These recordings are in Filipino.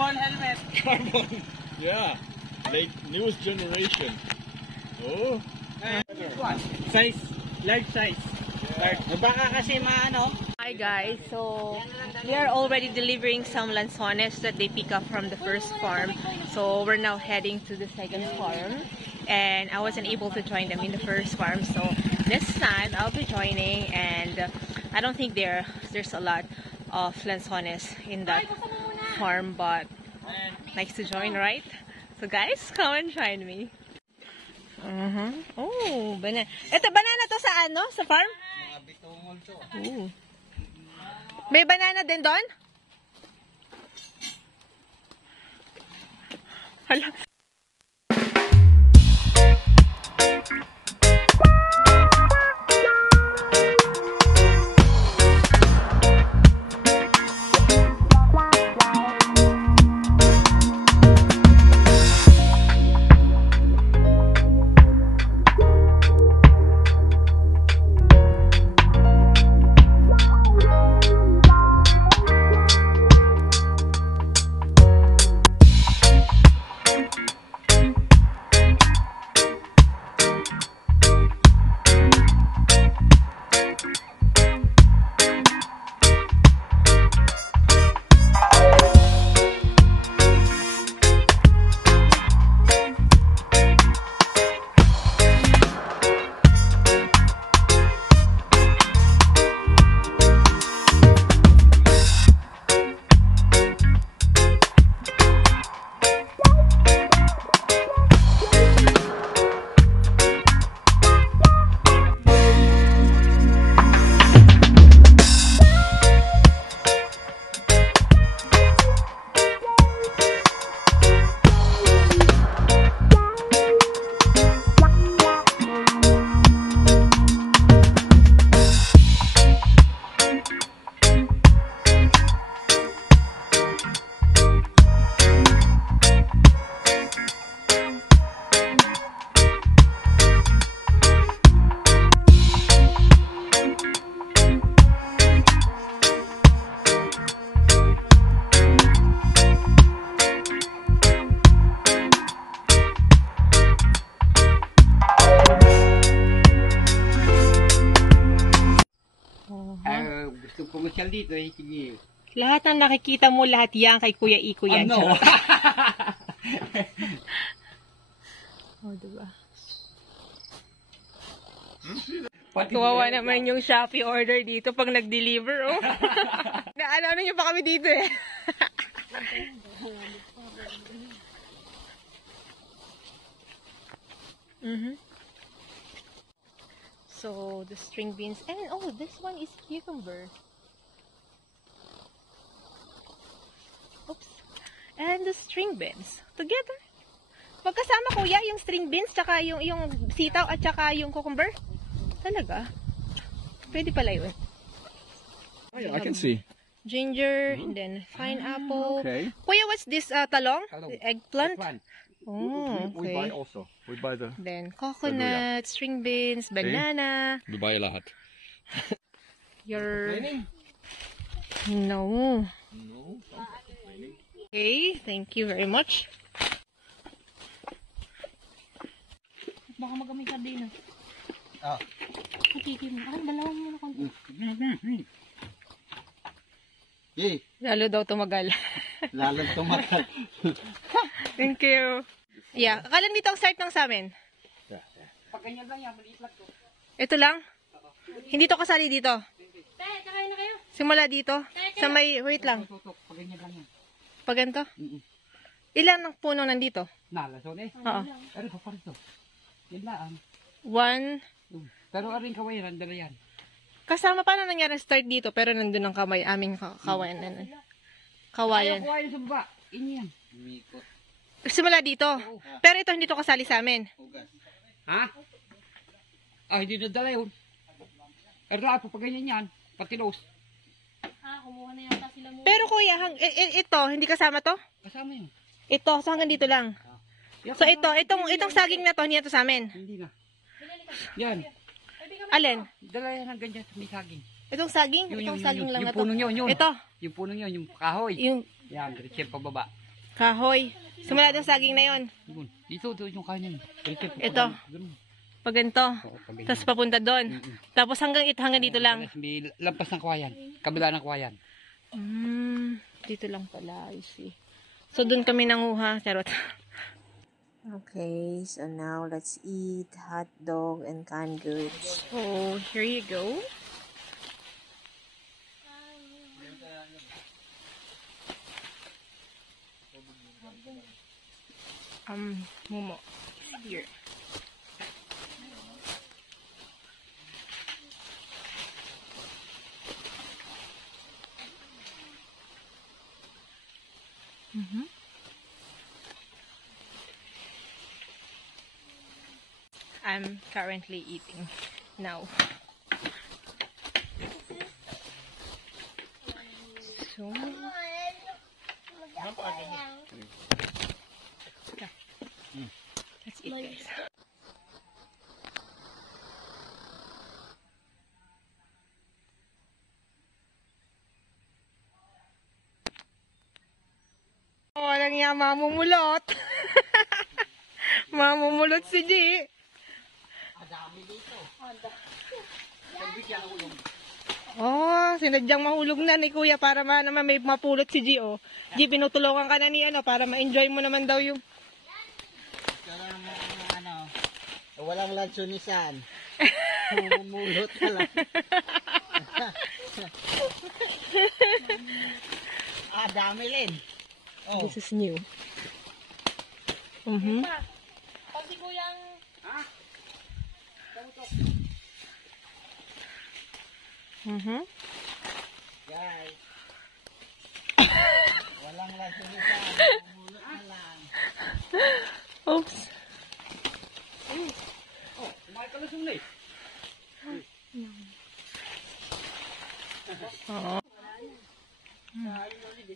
Carbon helmet. Carbon. Yeah. Like newest generation. Oh. Size. Large size. Large. Baka kasi maano. Hi guys, so we are already delivering some lanzones that they pick up from the first farm. So we're now heading to the second farm. And I wasn't able to join them in the first farm. So this time I'll be joining, and I don't think there's a lot of lanzones in that farm, but nice to join, right? So guys, come and join me. Oh, banana. Ito, banana to sa ano? Sa farm? Mga bitungol to. Ooh. May banana din doon? Hala. Gusto pumasyal dito eh. Sige. Lahat ng nakikita mo, lahat yan kay Kuya Iko yan. Ano? Oh, diba? Kawawa naman yung Shopee order dito pag nag-deliver, oh. Ano nyo pa kami dito eh. So, the string beans. And, oh, this one is cucumber. Oops. And the string beans. Together. Magkasama, kuya, yung string beans, tsaka yung sitaw, at tsaka yung cucumber. Talaga? Pwede pala yun. I can see. Ginger, and then pineapple. Okay. Kuya, what's this, talong? Talong. Eggplant? Eggplant. Oh, We buy okay. also. We buy the... Then, coconut, string beans, banana. We buy a lot. Your... Raining? No. No. Okay, thank you very much. Baka magamay ka din ah. Ah. Nakikim mo. Ay, dalawang mo na konti. Eh, Lalo daw tumagal. lalong tumagal. Thank you. Yeah, akalan dito ang start ng sa amin. Pag ganyan lang yan, maliit lang to. Ito lang? Hindi to kasali dito. Tay, kakain na kayo. Simula dito. Sa may, wait lang. Tutok, pag ganyan lang yan. Pag ganito? Ilan ang puno nandito? Nalason eh. Oo. Pero pa pa rito. Yan lang. 1. Pero aring kaway, randala yan. Kasama paano nangyari start dito pero nandun ang kamay, aming kawayan. Kawayan. Ayaw kuhain sa baba. Ini yan. Umikot. Simula dito. Pero ito hindi to kasali sa amin. Ha? Ah, hindi nadala yun. Pero lahat pa ganyan yan. Patilos. Ah, kumuha na yata sila mo. Pero kuya, ito, hindi kasama to? Kasama yun. Ito, so hanggang dito lang. So itong saging na to, hindi na to sa amin. Hindi na. Yan. Alin? Dala yan hanggang dyan sa may saging. Itong saging? Yun, Itong yun, saging yun, lang yung na to. punong yun, yun. Ito. Yung punong yun, yung kahoy. Yung, Yan, diretso pababa. Kahoy. Simula ng saging na yon. Yun. Dito yung kanin. Ito. Pag ganito. Tapos papunta doon. Tapos hanggang dito lang. May lampas ng kawayan. Kabila ng kawayan. Dito lang pala. I see. So doon kami nanguha. Charot. Okay, so now let's eat hot dog and canned goods. So here you go. Momo is here. I'm currently eating now. So, let's eat, guys. Walang niya mamumulot. Mamumulot si G. Oh, sinadyang mahulog na ni Kuya para naman may mapulot si G. Oh. G, pinutulungan ka na ni para ma-enjoy mo naman daw yung... Walang lansunisan. Mumulot ka lang. Dami rin. Oh. This is new. Pag si Kuyang... Guys. Walang lansunisan. Mumulot ka lang. Oops.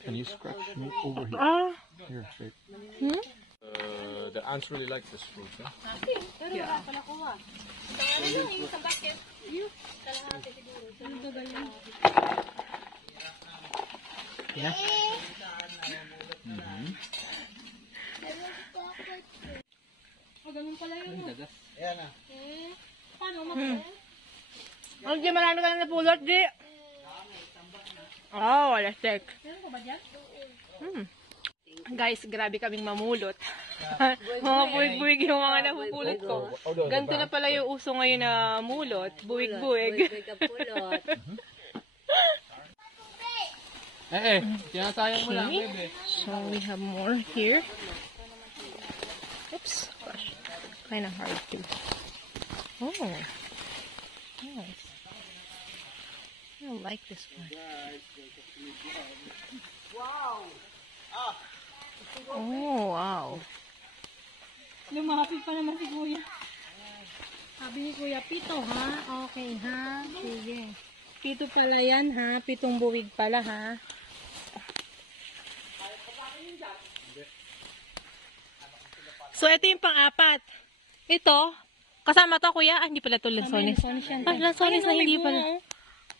Can you scratch me over here? Here, babe. The ants really like this fruit, huh? Pero wala pala kuha. Ano yun, yung sa basket? Yung kalahati siguro. Ano ba ganyan? Yeah. Ganun pala yun. Ayan na. Paano makaya? Oh, G, marami ka na napulot, G. Oh, wala check. Meron ko ba dyan? Guys, grabe kaming mamulot. Mga buwig-buwig yung mga napupulot ko. Ganito na pala yung uso ngayon na mulot. Buwig-buwig. Tinatayang mo lang, bebe. So, we have more here. Oops. Gosh. Kind of hard to. Oh. Nice. I like this one. Oh, wow. Lumapit pa naman si Kuya. Sabi ni Kuya, pito ha? Okay ha? Sige. Pito pala yan ha? Pitong buwig pala ha? So, ito yung pang-apat. Ito, kasama to, Kuya. Ah, hindi pala to lansones. Lansones yan. Ah, lansones na hindi pala.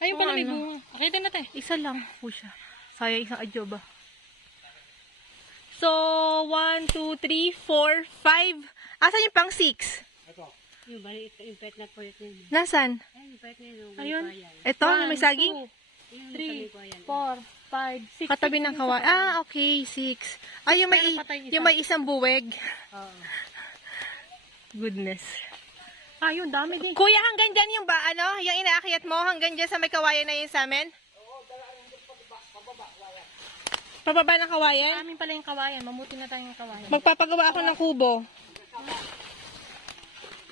Ayun pala may ano? bunga. Akitin natin. Isa lang po siya. Sayang isang adyoba. So, 1, 2, 3, 4, 5. Asan yung pang 6? Yung balik, yung pet na po yun. Nasaan? Yung pet na yun. Ayun. Ito, yung may saging? 3, 4, 5, 6. Katabi ng kawayan. Ah, okay, 6. Ah, yung may isang buweg. Goodness. Ah, yun, dami din. Kuya, hanggang dyan yung yung inaakyat mo? Hanggang dyan sa may kawayan na yun sa amin? Pababa ng kawayan? Amin pala yung kawayan. Mamuti na tayong kawayan. Magpapagawa ako ng kubo.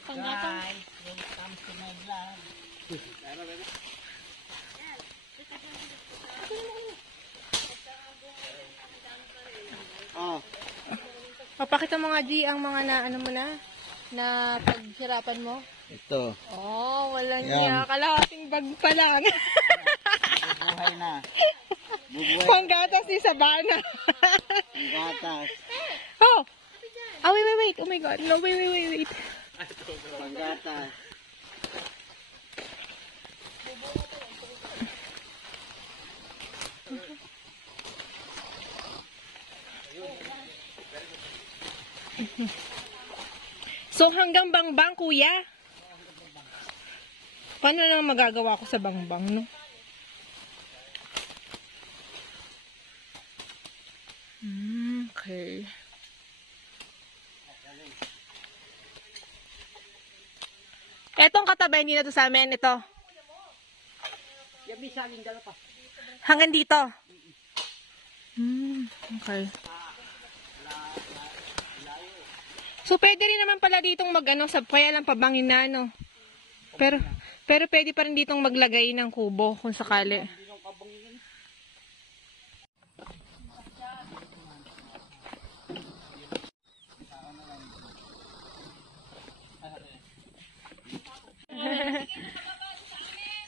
Panggatong. Oh. Papakita mo nga, G, ang mga na paghirapan mo. Ito. Oh, wala niya. Kalahating bag pa lang. Buhay na. Panggatas ni Sabana. Ang gatas. Oh! Oh, wait. Oh my God. No, wait. Ang gatas. So, hanggang Bangbang, kuya? Paano lang magagawa ko sa Bangbang, no? Okay. Etong katabi, hindi na to sa amin. Ito. Hanggang dito. Okay. So, pwede rin naman pala ditong mag-ano, kaya lang pabangin na, no? Pero pwede pa rin ditong maglagay ng kubo kung sakali.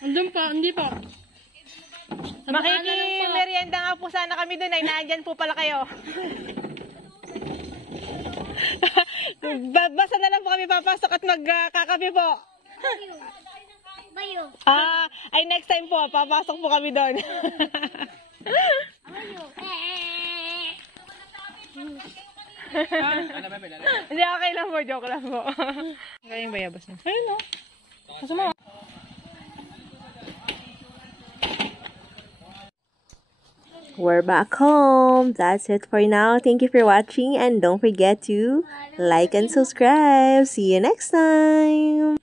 Andun pa, hindi pa. Makikimerienda nga po sana kami doon ay naandyan po pala kayo. Basta na lang po kami papasok at magkakape po. Bayo. Ay next time po, papasok po kami doon. Bayo. Hindi, okay lang po, joke lang po. Kaya yung bayabas na. Ayun no. Kasama. We're back home. That's it for now. Thank you for watching and don't forget to like and subscribe. See you next time.